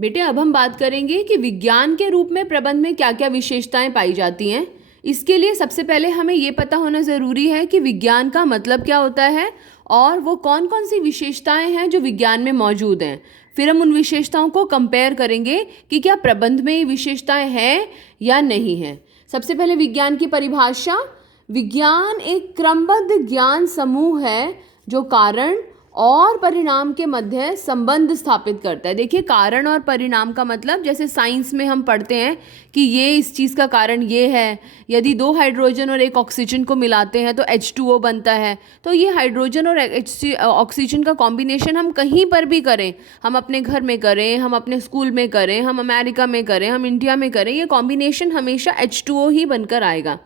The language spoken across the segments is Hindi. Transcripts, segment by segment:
बेटे अब हम बात करेंगे कि विज्ञान के रूप में प्रबंध में क्या क्या विशेषताएं पाई जाती हैं। इसके लिए सबसे पहले हमें ये पता होना ज़रूरी है कि विज्ञान का मतलब क्या होता है और वो कौन कौन सी विशेषताएं हैं जो विज्ञान में मौजूद हैं। फिर हम उन विशेषताओं को कंपेयर करेंगे कि क्या प्रबंध में ये विशेषताएं हैं या नहीं हैं। सबसे पहले विज्ञान की परिभाषा। विज्ञान एक क्रमबद्ध ज्ञान समूह है जो कारण और परिणाम के मध्य संबंध स्थापित करता है। देखिए, कारण और परिणाम का मतलब, जैसे साइंस में हम पढ़ते हैं कि ये इस चीज़ का कारण ये है। यदि 2 हाइड्रोजन और 1 ऑक्सीजन को मिलाते हैं तो H2O बनता है। तो ये हाइड्रोजन और ऑक्सीजन का कॉम्बिनेशन हम कहीं पर भी करें, हम अपने घर में करें, हम अपने स्कूल में करें, हम अमेरिका में करें, हम इंडिया में करें, ये कॉम्बिनेशन हमेशा H2O ही बनकर आएगा।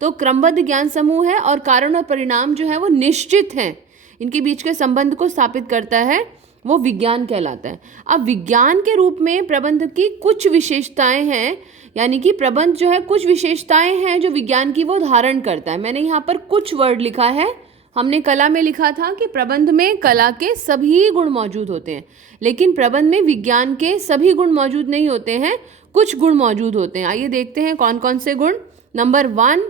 तो क्रमबद्ध ज्ञान समूह है और कारण और परिणाम जो है वो निश्चित हैं, इनके बीच के संबंध को स्थापित करता है, वो विज्ञान कहलाता है। अब विज्ञान के रूप में प्रबंध की कुछ विशेषताएं हैं, यानी कि प्रबंध जो है कुछ विशेषताएं हैं जो विज्ञान की वो धारण करता है। मैंने यहाँ पर कुछ वर्ड लिखा है। हमने कला में लिखा था कि प्रबंध में कला के सभी गुण मौजूद होते हैं, लेकिन प्रबंध में विज्ञान के सभी गुण मौजूद नहीं होते हैं, कुछ गुण मौजूद होते हैं। आइए देखते हैं कौन कौन से गुण। नंबर 1,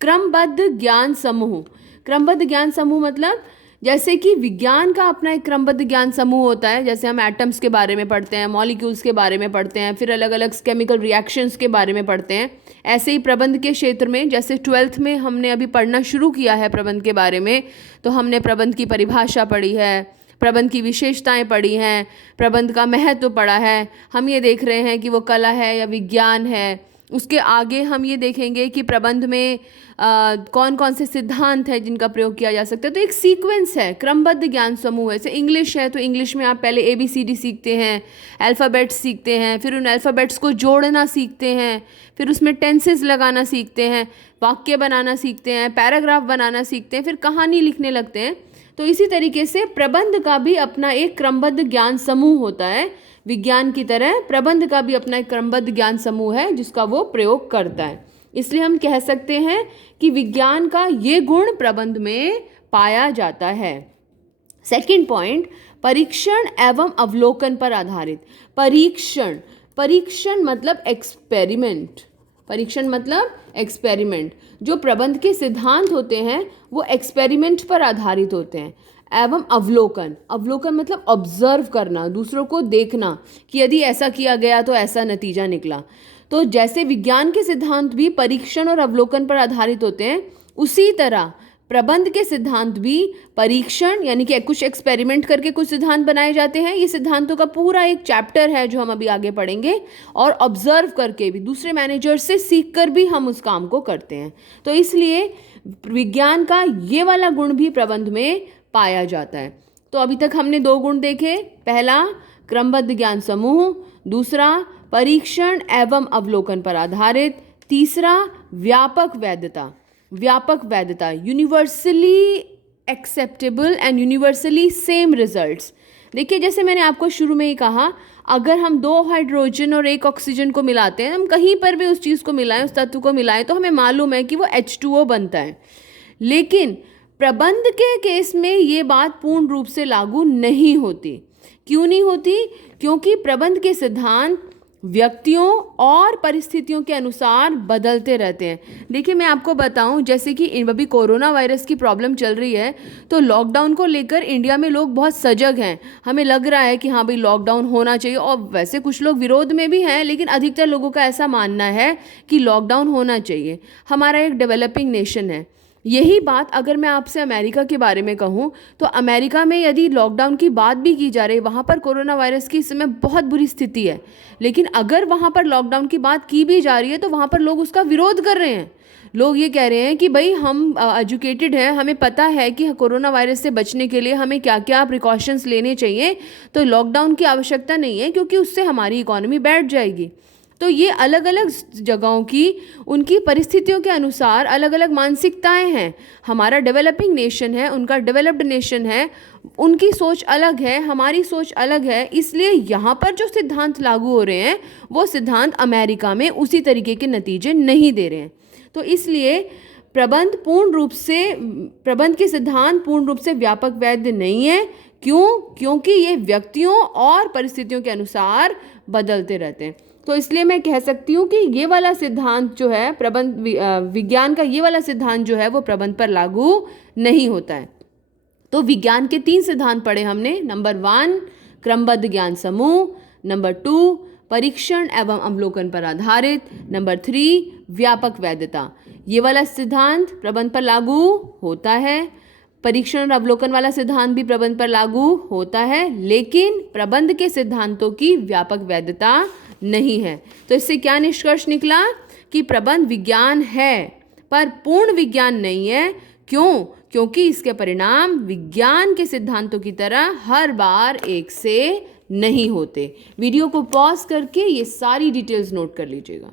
क्रमबद्ध ज्ञान समूह। क्रमबद्ध ज्ञान समूह मतलब, जैसे कि विज्ञान का अपना एक क्रमबद्ध ज्ञान समूह होता है। जैसे हम एटम्स के बारे में पढ़ते हैं, मॉलिक्यूल्स के बारे में पढ़ते हैं, फिर अलग अलग केमिकल रिएक्शंस के बारे में पढ़ते हैं। ऐसे ही प्रबंध के क्षेत्र में, जैसे 12th में हमने अभी पढ़ना शुरू किया है प्रबंध के बारे में, तो हमने प्रबंध की परिभाषा पढ़ी है, प्रबंध की विशेषताएं पढ़ी हैं, प्रबंध का महत्व पढ़ा है। हम ये देख रहे हैं कि वो कला है या विज्ञान है। उसके आगे हम ये देखेंगे कि प्रबंध में कौन कौन से सिद्धांत हैं जिनका प्रयोग किया जा सकता है। तो एक सीक्वेंस है, क्रमबद्ध ज्ञान समूह है। जैसे इंग्लिश है तो इंग्लिश में आप पहले ABCD सीखते हैं, अल्फ़ाबेट्स सीखते हैं, फिर उन अल्फ़ाबेट्स को जोड़ना सीखते हैं, फिर उसमें टेंसेस लगाना सीखते हैं, वाक्य बनाना सीखते हैं, पैराग्राफ बनाना सीखते हैं, फिर कहानी लिखने लगते हैं। तो इसी तरीके से प्रबंध का भी अपना एक क्रमबद्ध ज्ञान समूह होता है। विज्ञान की तरह प्रबंध का भी अपना एक क्रमबद्ध ज्ञान समूह है जिसका वो प्रयोग करता है। इसलिए हम कह सकते हैं कि विज्ञान का ये गुण प्रबंध में पाया जाता है। सेकंड पॉइंट, परीक्षण एवं अवलोकन पर आधारित। परीक्षण मतलब एक्सपेरिमेंट। परीक्षण मतलब एक्सपेरिमेंट। जो प्रबंध के सिद्धांत होते हैं वो एक्सपेरिमेंट पर आधारित होते हैं। एवं अवलोकन मतलब ऑब्जर्व करना, दूसरों को देखना कि यदि ऐसा किया गया तो ऐसा नतीजा निकला। तो जैसे विज्ञान के सिद्धांत भी परीक्षण और अवलोकन पर आधारित होते हैं, उसी तरह प्रबंध के सिद्धांत भी परीक्षण, यानी कि कुछ एक्सपेरिमेंट करके कुछ सिद्धांत बनाए जाते हैं। ये सिद्धांतों का पूरा एक चैप्टर है जो हम अभी आगे पढ़ेंगे। और ऑब्जर्व करके भी, दूसरे मैनेजर से सीख कर भी हम उस काम को करते हैं। तो इसलिए विज्ञान का ये वाला गुण भी प्रबंध में पाया जाता है। तो अभी तक हमने 2 गुण देखे। पहला, क्रमबद्ध ज्ञान समूह। दूसरा, परीक्षण एवं अवलोकन पर आधारित। तीसरा, व्यापक वैधता, universally acceptable and universally same results. देखिए, जैसे मैंने आपको शुरू में ही कहा, अगर हम 2 हाइड्रोजन और 1 ऑक्सीजन को मिलाते हैं, हम कहीं पर भी उस चीज़ को मिलाएं, उस तत्व को मिलाएं, तो हमें मालूम है कि वो H2O बनता है। लेकिन प्रबंध के केस में ये बात पूर्ण रूप से लागू नहीं होती। क्यों नहीं होती? क्योंकि प्रबंध के सिद्धांत व्यक्तियों और परिस्थितियों के अनुसार बदलते रहते हैं। देखिए, मैं आपको बताऊं, जैसे कि अभी कोरोना वायरस की प्रॉब्लम चल रही है, तो लॉकडाउन को लेकर इंडिया में लोग बहुत सजग हैं। हमें लग रहा है कि हाँ भाई, लॉकडाउन होना चाहिए, और वैसे कुछ लोग विरोध में भी हैं, लेकिन अधिकतर लोगों का ऐसा मानना है कि लॉकडाउन होना चाहिए। हमारा एक डेवलपिंग नेशन है। यही बात अगर मैं आपसे अमेरिका के बारे में कहूँ, तो अमेरिका में यदि लॉकडाउन की बात भी की जा रही, वहाँ पर कोरोना वायरस की इस समय बहुत बुरी स्थिति है, लेकिन अगर वहाँ पर लॉकडाउन की बात की भी जा रही है तो वहाँ पर लोग उसका विरोध कर रहे हैं। लोग ये कह रहे हैं कि भाई, हम एजुकेटेड हैं, हमें पता है कि कोरोना वायरस से बचने के लिए हमें क्या क्या प्रिकॉशंस लेने चाहिए, तो लॉकडाउन की आवश्यकता नहीं है, क्योंकि उससे हमारी इकॉनमी बैठ जाएगी। तो ये अलग अलग जगहों की, उनकी परिस्थितियों के अनुसार अलग अलग मानसिकताएं हैं। हमारा डेवलपिंग नेशन है, उनका डेवलप्ड नेशन है, उनकी सोच अलग है, हमारी सोच अलग है। इसलिए यहाँ पर जो सिद्धांत लागू हो रहे हैं, वो सिद्धांत अमेरिका में उसी तरीके के नतीजे नहीं दे रहे हैं। तो इसलिए प्रबंध के सिद्धांत पूर्ण रूप से व्यापक वैध नहीं है, क्यों? क्योंकि ये व्यक्तियों और परिस्थितियों के अनुसार बदलते रहते हैं। तो इसलिए मैं कह सकती हूँ कि ये वाला सिद्धांत जो है विज्ञान का ये वाला सिद्धांत जो है वो प्रबंध पर लागू नहीं होता है। तो विज्ञान के 3 सिद्धांत पढ़े हमने। नंबर 1 क्रमबद्ध ज्ञान समूह, नंबर 2 परीक्षण एवं अवलोकन पर आधारित, नंबर 3 व्यापक वैधता। ये वाला सिद्धांत प्रबंध पर लागू होता है, परीक्षण और अवलोकन वाला सिद्धांत भी प्रबंध पर लागू होता है, लेकिन प्रबंध के सिद्धांतों की व्यापक वैधता नहीं है। तो इससे क्या निष्कर्ष निकला कि प्रबंध विज्ञान है पर पूर्ण विज्ञान नहीं है। क्यों? क्योंकि इसके परिणाम विज्ञान के सिद्धांतों की तरह हर बार एक से नहीं होते। वीडियो को पॉज करके ये सारी डिटेल्स नोट कर लीजिएगा।